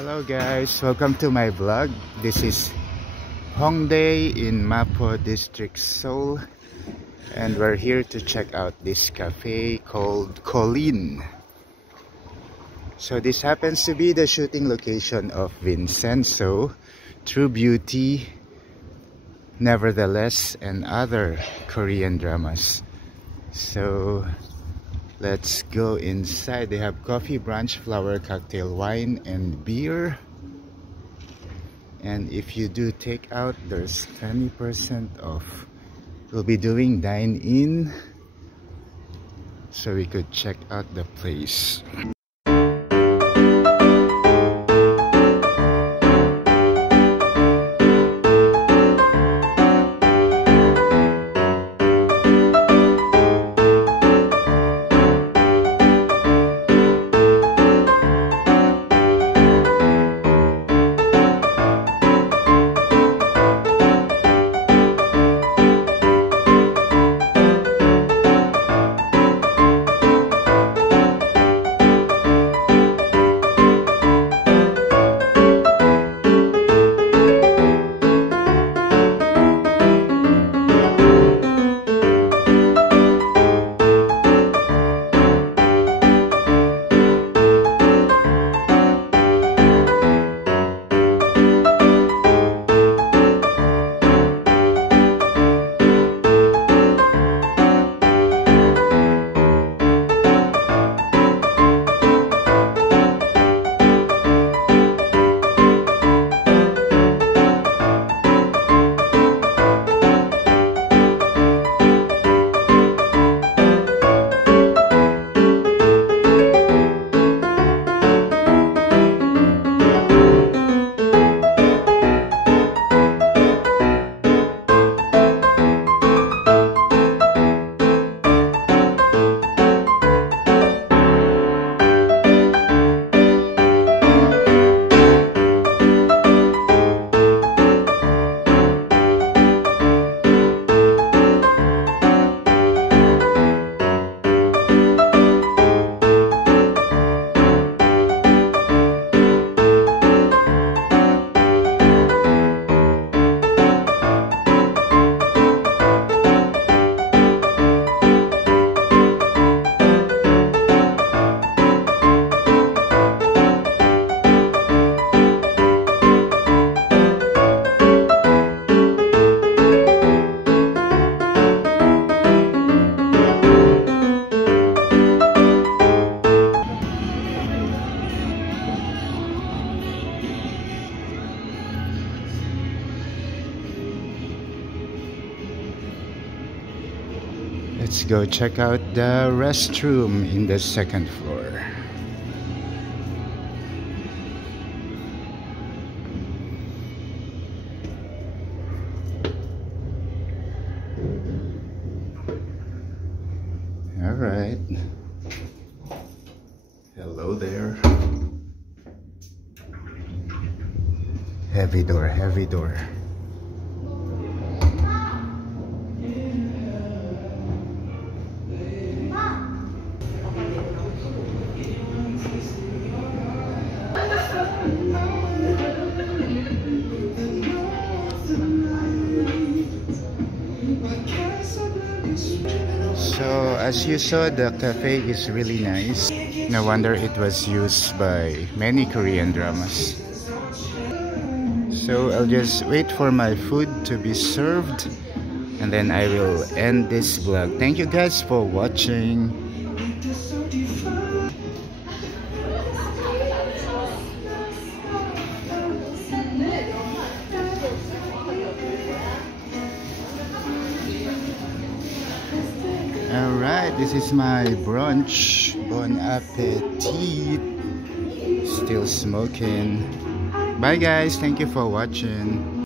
Hello guys, welcome to my vlog. This is Hongdae in Mapo District, Seoul, and we're here to check out this cafe called Colleen. So this happens to be the shooting location of Vincenzo, True Beauty, Nevertheless, and other Korean dramas. So let's go inside. They have coffee, brunch, flower, cocktail, wine, and beer. And if you do take out, there's 20% off. We'll be doing dine-in, so we could check out the place. Let's go check out the restroom in the second floor. All right. Hello there. Heavy door, heavy door. So as you saw, the cafe is really nice. No wonder it was used by many Korean dramas. So I'll just wait for my food to be served, and then I will end this vlog. Thank you guys for watching. Alright, this is my brunch. Bon appetit. Still smoking. Bye guys, thank you for watching.